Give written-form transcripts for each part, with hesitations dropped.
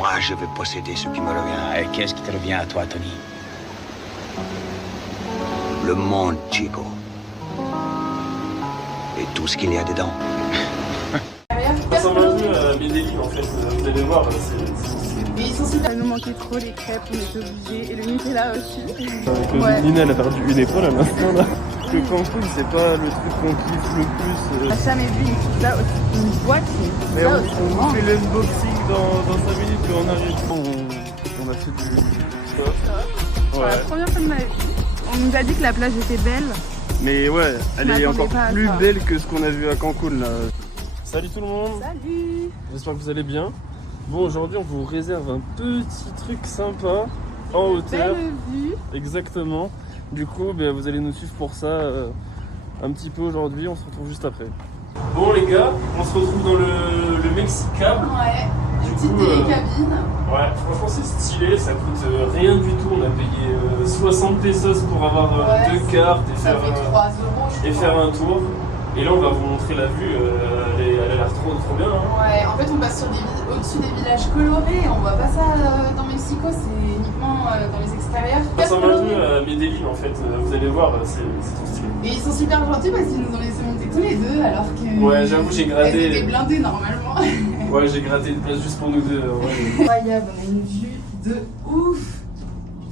Moi, je veux posséder ce qui me revient. Et qu'est-ce qui te revient à toi, Tony? Le monde, Chico. Et tout ce qu'il y a dedans. Ça ressemble à Medellin en fait, vous allez voir, Mais ils sont super. Ça nous manquait trop les crêpes, on était obligés. Et le Nutella aussi. Nina elle a perdu une épaule à l'instant là. Parce que Cancun c'est pas le truc qu'on kiffe le plus. On n'a jamais vu une pizza aussi, une boîte. Mais on fait l'unboxing dans 5 minutes et on arrive. On a fait du stuff. Pour la première fois de ma vie. On nous a dit que la plage était belle. Mais ouais, elle est encore plus ça. belle que ce qu'on a vu à Cancun là. Salut tout le monde. Salut. J'espère que vous allez bien. Bon, aujourd'hui on vous réserve un petit truc sympa en hauteur. Belle vue. Exactement. Du coup, vous allez nous suivre pour ça un petit peu aujourd'hui. On se retrouve juste après. Bon les gars, on se retrouve dans le Mexicable. Ouais. Une petite télécabine. Ouais, franchement c'est stylé, ça coûte rien du tout. On a payé 60 pesos pour avoir deux cartes et Ça fait 3 euros, je faire un tour. Et là on va vous montrer la vue, elle a l'air trop bien. Hein. Ouais, en fait on passe au-dessus des villages colorés, on voit pas ça dans Mexico, c'est uniquement dans les extérieurs. Ça ressemble un peu à Medellin en fait, vous allez voir, c'est trop stylé. Et ils sont super gentils parce qu'ils nous ont laissé monter tous les deux alors que... Ouais, j'avoue j'ai gratté... Elles étaient blindées normalement. Ouais, j'ai gratté une place juste pour nous deux. Ouais. Incroyable, on a une vue de ouf.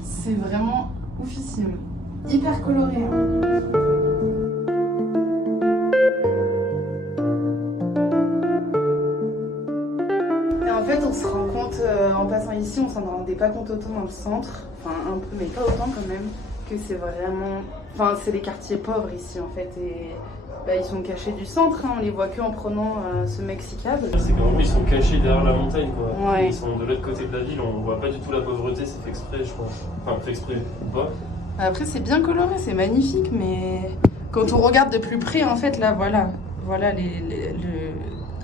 C'est vraiment oufissime. Hyper coloré. Hein. Et en fait, on se rend compte, en passant ici, on s'en rendait pas compte autant dans le centre. Enfin, un peu, mais pas autant quand même. Que c'est vraiment... Enfin, c'est les quartiers pauvres ici en fait. Et... ils sont cachés du centre, hein. On les voit que en prenant ce Mexicable. C'est quand même, ils sont cachés derrière la montagne quoi. Ouais. Ils sont de l'autre côté de la ville, on voit pas du tout la pauvreté, c'est fait exprès je crois. Enfin fait exprès ou pas. Après c'est bien coloré, c'est magnifique, mais quand on regarde de plus près en fait là voilà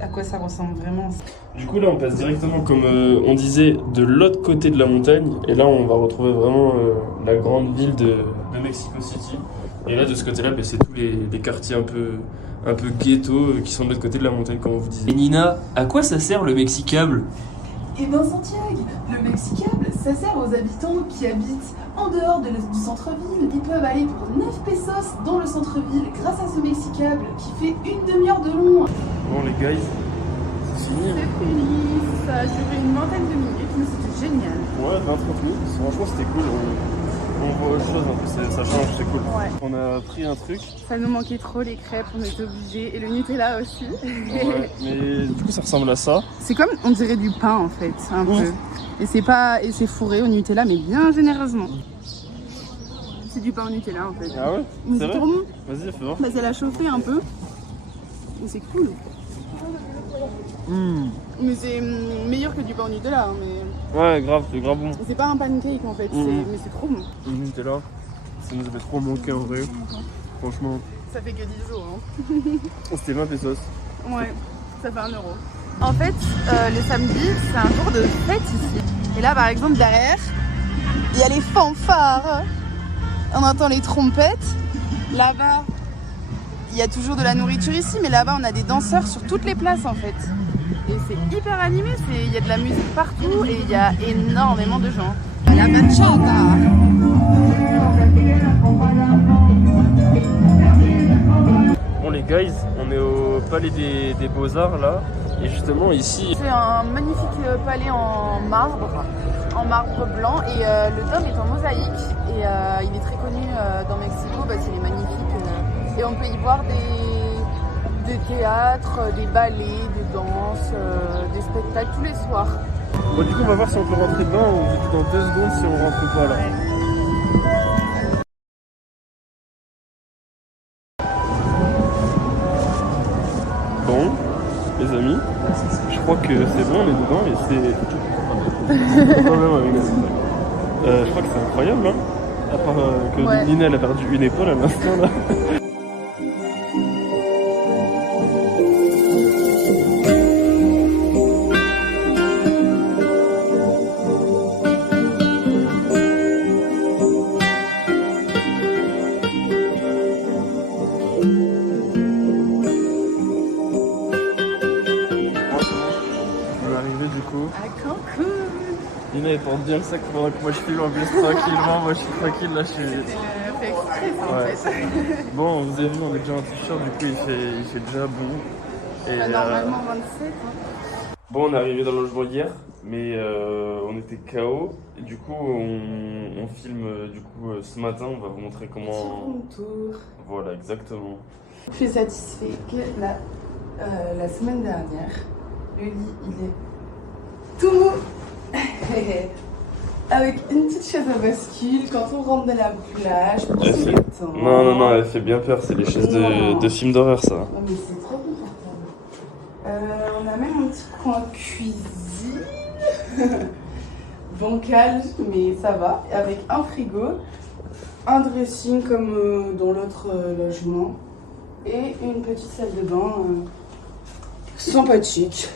à quoi ça ressemble vraiment. Du coup là on passe directement comme on disait de l'autre côté de la montagne et là on va retrouver vraiment la grande ville de Mexico City. Et là de ce côté-là c'est tous les quartiers un peu ghetto qui sont de l'autre côté de la montagne comme on vous disait. Et Nina, à quoi ça sert le Mexicable? Et ben Santiago, le Mexicable, ça sert aux habitants qui habitent en dehors du centre-ville. Ils peuvent aller pour 9 pesos dans le centre-ville grâce à ce Mexicable qui fait une demi-heure de long. Bon les guys, c'est fini. C'est fini, ça a duré une vingtaine de minutes, mais c'était génial. Ouais, 20-30 minutes, franchement c'était cool. On voit autre chose, un peu, ça change, c'est cool. Ouais. On a pris un truc. Ça nous manquait trop les crêpes, on était obligés. Et le Nutella aussi. Ouais, mais du coup ça ressemble à ça. C'est comme, on dirait du pain en fait, un peu. Et c'est fourré au Nutella, mais bien généreusement. C'est du pain au Nutella en fait. Ah ouais? C'est trop bon. Vas-y, fais voir. Bah, ça l'a chauffé un peu. Et c'est cool. Mais c'est meilleur que du pain au Nutella. Hein, mais... Ouais, grave, c'est grave bon. C'est pas un pancake en fait, mais c'est trop bon. Le Nutella, ça nous avait trop manqué en vrai. Franchement. Ça fait que 10 jours. Hein. C'était 20 pesos. Ouais, ça fait 1 euro. En fait, le samedi, c'est un jour de fête ici. Et là, par exemple, derrière, il y a les fanfares. On entend les trompettes. Là-bas, il y a toujours de la nourriture ici, mais là-bas, on a des danseurs sur toutes les places en fait. Et c'est hyper animé, il y a de la musique partout et il y a énormément de gens. La bachata. Bon les guys, on est au palais des Beaux-Arts là. Et justement ici... C'est un magnifique palais en marbre blanc et le dôme est en mosaïque. Et il est très connu dans Mexico parce qu'il est magnifique. Et on peut y voir des théâtres, des ballets, des danses, des spectacles tous les soirs. Bon du coup on va voir si on peut rentrer dedans, on vous dit dans 2 secondes si on rentre pas là. Bon, les amis, je crois que c'est bon, on est dedans et c'est... pas de problème avec ça. Je crois que c'est incroyable hein, à part que Nina elle a perdu une épaule à l'instant là. À Cancun. Lina, elle porte bien le sac pendant que moi je file en plus tranquillement. Moi je suis tranquille là, je suis. Fait exprès, ça, Ouais. en fait. Bon, vous avez vu, on est déjà en t-shirt, du coup il fait déjà bon. Et, Normalement 27. Hein. Bon, on est arrivé dans le logement hier, mais on était KO. Et du coup, on filme du coup ce matin. On va vous montrer comment. Tour. Voilà, exactement. Je suis satisfait que la semaine dernière, le lit il est tout mou. Avec une petite chaise à bascule, quand on rentre dans la plage, pour se détendre. Non, elle fait bien peur. C'est les chaises de films d'horreur, ça. Oh, mais c'est trop confortable. On a même un petit coin cuisine. Bancal, mais ça va. Avec un frigo, un dressing comme dans l'autre logement et une petite salle de bain sympathique.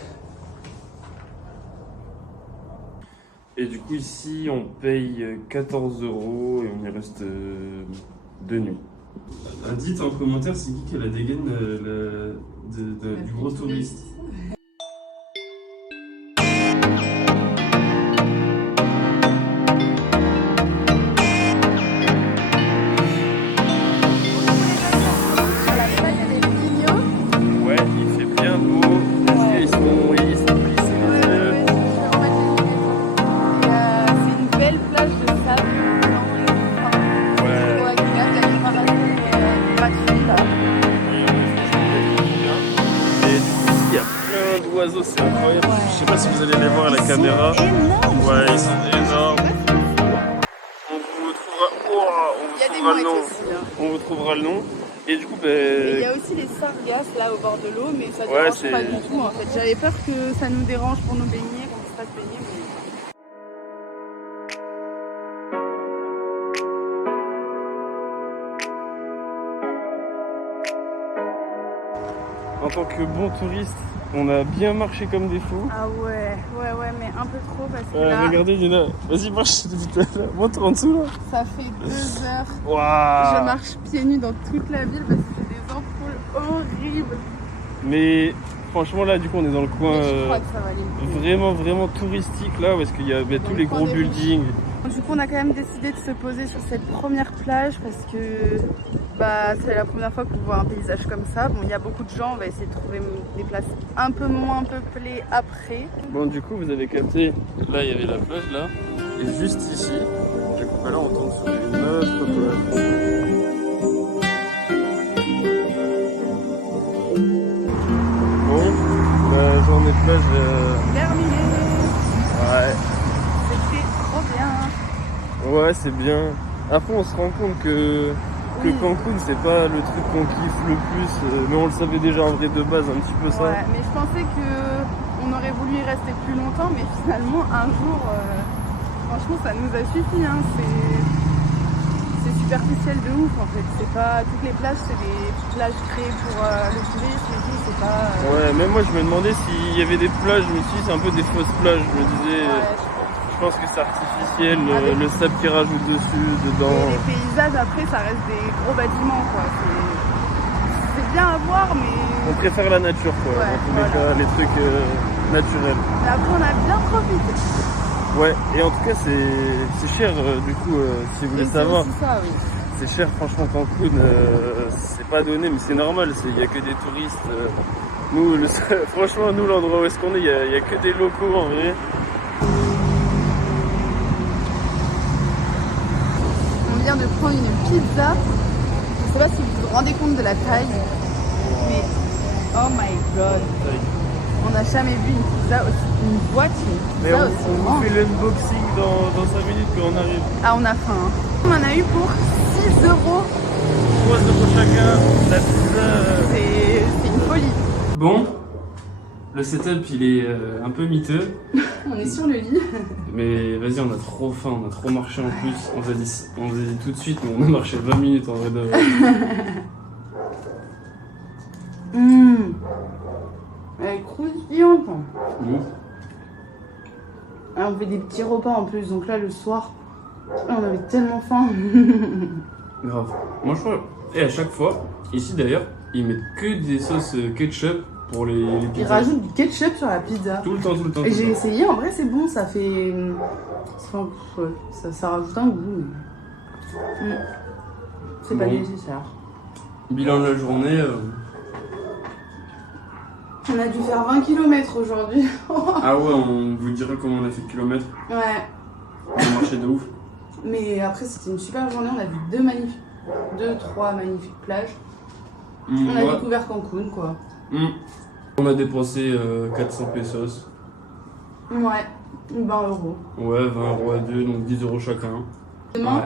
Et du coup, ici, on paye 14 € et on y reste 2 nuits. Dites en commentaire, c'est qui a la dégaine du gros touriste. Ouais, il fait bien beau. Ils sont plissés les yeux. C'est une belle plage de sable blanc et trop agréable. Il y a des parapluies gratuits là. Et du coup, il y a plein d'oiseaux, c'est incroyable. Je sais pas si vous allez les voir à la caméra. Ouais, ils sont énormes. On vous trouvera le nom. On vous trouvera le nom. Et du coup, Il y a aussi les sargasses là au bord de l'eau, mais ça dérange pas du tout en fait. J'avais peur que ça nous dérange pour nous baigner, qu'on ne se fasse baigner. En tant que bon touriste, on a bien marché comme des fous. Ah ouais, mais un peu trop parce que là, regardez, Lina, vas-y, marche depuis tout à l'heure. Montre en dessous là. ça fait 2 heures. Waouh. Je marche pieds nus dans toute la ville parce que c'est des ampoules horribles. Mais franchement, là, du coup, on est dans le coin Mais je crois que ça va aller mieux. vraiment touristique là, parce qu'il y a tous les gros buildings. Du coup, on a quand même décidé de se poser sur cette première plage parce que c'est la première fois qu'on voit un paysage comme ça. Bon, il y a beaucoup de gens, on va essayer de trouver des places un peu moins peuplées après. Bon, du coup, vous avez capté, là, il y avait la plage là, et juste ici, du coup, là, on tombe sur une autre plage. Bon, la journée de plage Terminé. Ouais. C'était trop bien. Ouais, c'est bien. Après, on se rend compte que Cancun, c'est pas le truc qu'on kiffe le plus, mais on le savait déjà en vrai de base, un petit peu ça. Ouais, mais je pensais qu'on aurait voulu y rester plus longtemps, mais finalement, un jour, franchement, ça nous a suffi. Hein. C'est superficiel de ouf en fait. C'est pas toutes les plages, c'est des plages créées pour le tourisme et tout. C'est pas. Ouais, même moi, je me demandais s'il y avait des plages. Je me suis dit, c'est un peu des fausses plages. Je me disais. Ouais, je pense que c'est artificiel, le sable qui rajoute dessus, dedans. Et les paysages après ça reste des gros bâtiments quoi. C'est bien à voir mais. On préfère la nature quoi, Ouais, dans tous les cas, les trucs naturels. Mais après on a bien profité. Ouais, et en tout cas c'est cher du coup, si vous voulez savoir. C'est ça, oui. C'est cher franchement Cancun, c'est pas donné mais c'est normal, il n'y a que des touristes. Nous, franchement nous l'endroit où est-ce qu'on est, il y a que des locaux en vrai. De prendre une pizza. Je sais pas si vous vous rendez compte de la taille, mais oh my god, on n'a jamais vu une pizza aussi, une boîte, mais aussi on grande. fait l'unboxing dans 5 minutes quand on arrive. Ah, on a faim. Hein. On en a eu pour 6 €. 3 € chacun, la pizza. C'est une folie. Bon, le setup il est un peu miteux. On est sur le lit. Mais vas-y, on a trop faim, on a trop marché en plus. On vous a dit tout de suite, mais on a marché 20 minutes en vrai de vrai. Elle est croustillante. On fait des petits repas en plus, donc là le soir, on avait tellement faim. Grave. Moi je crois. Et à chaque fois, ici d'ailleurs, ils mettent que des sauces ketchup pour les Ils pizzas. rajoutent du ketchup sur la pizza. Tout le temps, tout le temps. Et j'ai essayé, en vrai c'est bon, ça fait... ça rajoute un goût. Mais... C'est pas Bon. nécessaire. Bilan de la journée. On a dû faire 20 km aujourd'hui. Ah ouais, on vous dira comment on a fait de kilomètres. Ouais. On a marché de ouf. Mais après c'était une super journée, on a vu 3 magnifiques plages. On a Ouais. découvert Cancun quoi. On a dépensé 400 pesos. Ouais, 20 euros. Ouais, 20 euros à deux, donc 10 euros chacun. Demain,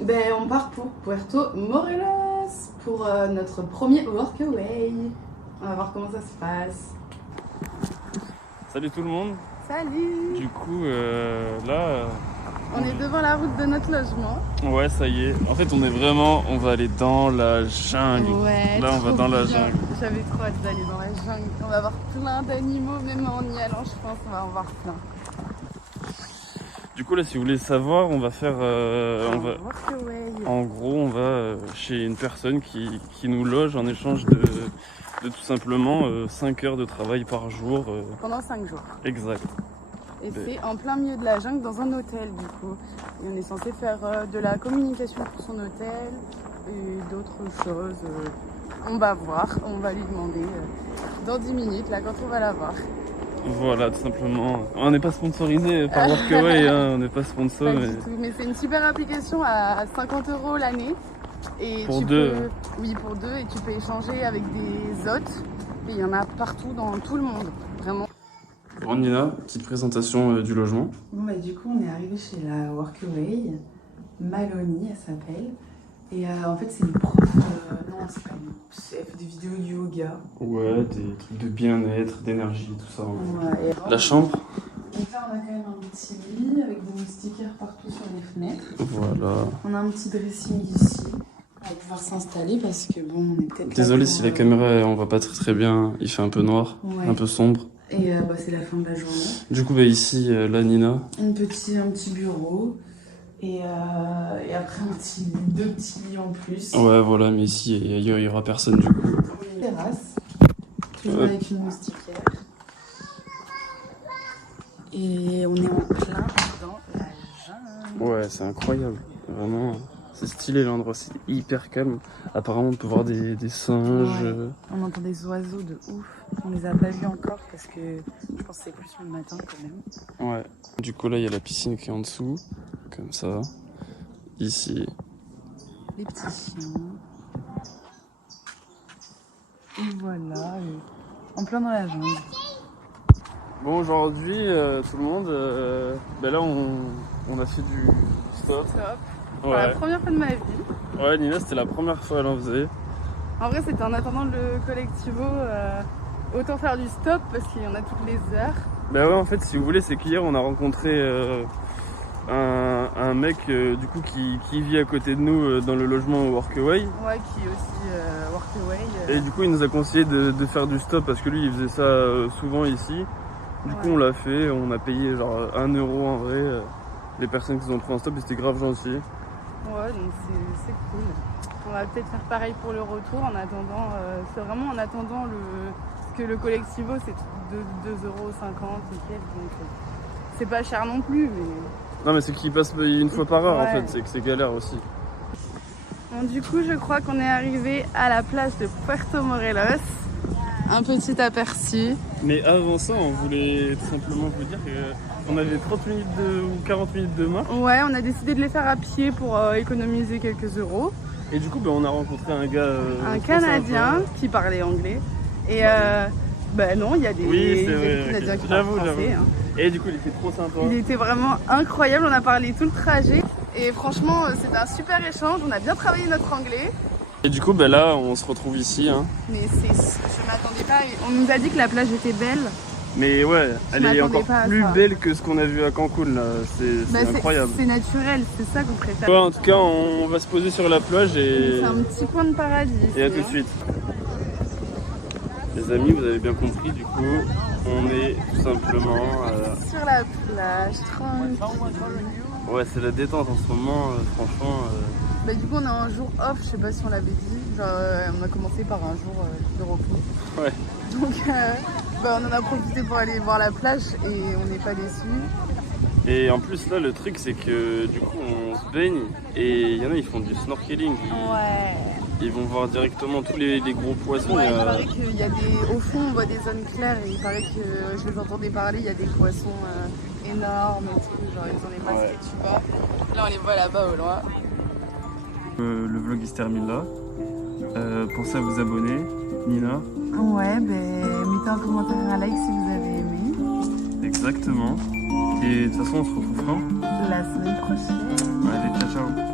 ben, on part pour Puerto Morelos pour notre premier workaway. On va voir comment ça se passe. Salut tout le monde. Salut! Du coup, là, On est devant la route de notre logement. ouais, ça y est. En fait, on va aller dans la jungle. Ouais, Là, on va trop dans la bien. jungle. J'avais trop hâte d'aller dans la jungle. On va voir plein d'animaux, même en y allant, je pense, on va en voir plein. Du coup, là, si vous voulez savoir, on va faire, Workaway. en gros, on va chez une personne qui nous loge en échange de tout simplement 5 heures de travail par jour. Pendant 5 jours. Exact. Et c'est en plein milieu de la jungle dans un hôtel du coup. Et on est censé faire de la communication pour son hôtel et d'autres choses. On va voir, on va lui demander dans 10 minutes là quand on va la voir. Voilà, tout simplement. On n'est pas sponsorisé par Workaway, hein, on n'est pas sponsor. Pas Mais... du tout, mais c'est une super application à 50 € l'année. Et Pour tu deux. peux, oui, pour deux, et tu peux échanger avec des hôtes. Et il y en a partout dans tout le monde, vraiment. Bon, Nina, petite présentation du logement. Bon bah du coup on est arrivé chez la Workaway, Maloney elle s'appelle. Et en fait c'est une prof, non c'est pas une... elle fait des vidéos de yoga. Ouais, des trucs de bien-être, d'énergie, tout ça. Ouais, et La chambre. donc là on a quand même un petit lit avec des moustiquaires partout sur les fenêtres. Voilà. On a un petit dressing ici. On va pouvoir s'installer parce que bon on est peut-être... là Désolé pour, si la caméra on voit pas très bien, il fait un peu noir, Ouais. un peu sombre. Et bah, c'est la fin de la journée. Du coup, bah, ici, la Nina. Un petit bureau. Et après deux petits lits en plus. Ouais, voilà, mais ici, il y aura personne du coup. Une terrasse. Toujours Ouais. avec une moustiquaire. Et on est en plein dans la jungle. Ouais, c'est incroyable. Vraiment, c'est stylé l'endroit, c'est hyper calme. Apparemment, on peut voir des singes. Ouais. On entend des oiseaux de ouf. On les a pas vus encore parce que je pense que c'est plus le matin quand même. Ouais. Du coup, là, il y a la piscine qui est en dessous. Comme ça. Ici. Les petits chiens. Et voilà. En plein dans la jungle. Bon, aujourd'hui, tout le monde, bah là, on a fait du stop. Top. Pour la Ouais. première fois de ma vie. Ouais, Nina, c'était la première fois qu'elle en faisait. En vrai, c'était en attendant le collectivo. Autant faire du stop parce qu'il y en a toutes les heures. Bah ouais, en fait, si vous voulez, c'est qu'hier, on a rencontré un mec du coup qui vit à côté de nous dans le logement Workaway. Ouais, qui est aussi Workaway. Et du coup, il nous a conseillé de faire du stop parce que lui, il faisait ça souvent ici. Du coup, Ouais. on l'a fait, on a payé genre 1 euro en vrai. Les personnes qui ont pris un stop, et c'était grave gentil. Ouais, donc c'est cool. On va peut-être faire pareil pour le retour en attendant. C'est vraiment en attendant parce que le collectivo c'est 2,50 € et quelques, donc c'est pas cher non plus. Mais... Non, mais c'est qu'il passe une fois par heure en Ouais. fait, c'est que c'est galère aussi. Bon, du coup, je crois qu'on est arrivé à la plage de Puerto Morelos. Un petit aperçu. Mais avant ça, on voulait tout simplement vous dire qu'on avait 30 minutes ou 40 minutes de marche. Ouais, on a décidé de les faire à pied pour économiser quelques euros. Et du coup, on a rencontré un gars. Un trop Canadien sympa. qui parlait anglais. Et bah non, il y a des, Oui, il y c'est a des vrai, Canadiens ok. qui parlent J'avoue, français. Hein. Et du coup, il était trop sympa. Il était vraiment incroyable, on a parlé tout le trajet. Et franchement, c'était un super échange, on a bien travaillé notre anglais. Et du coup, là, on se retrouve ici. Hein. Mais je m'attendais pas, on nous a dit que la plage était belle. Mais ouais, elle est m'attendais encore pas à plus ça. belle que ce qu'on a vu à Cancun là. C'est Bah, incroyable. C'est naturel, c'est ça qu'on préfère. Ouais, en tout cas, on va se poser sur la plage et C'est un petit coin de paradis. à ici, tout de hein. suite. Les amis, vous avez bien compris, du coup, on est tout simplement Sur la plage, tranquille. Ouais, c'est la détente en ce moment, franchement. Bah, du coup, on a un jour off, je sais pas si on l'avait dit. Genre, on a commencé par un jour de repos. Ouais. Donc, bah, on en a profité pour aller voir la plage et on n'est pas déçus. Et en plus, là, le truc, c'est que du coup, on se baigne et il y en a, ils font du snorkeling. Ouais. Ils vont voir directement tous les gros poissons. Ouais, il paraît qu'il y a des. Au fond, on voit des zones claires et il paraît que je les entendais parler, il y a des poissons énormes et tout. Genre, ils ont les masques et tu vois. Là, on les voit là-bas au loin. Le vlog il se termine là. Pensez à vous abonner, Nina. Ouais, ben mettez un commentaire et un like si vous avez aimé. Exactement. Et de toute façon, on se retrouve quand? La semaine prochaine. Allez, ciao ciao.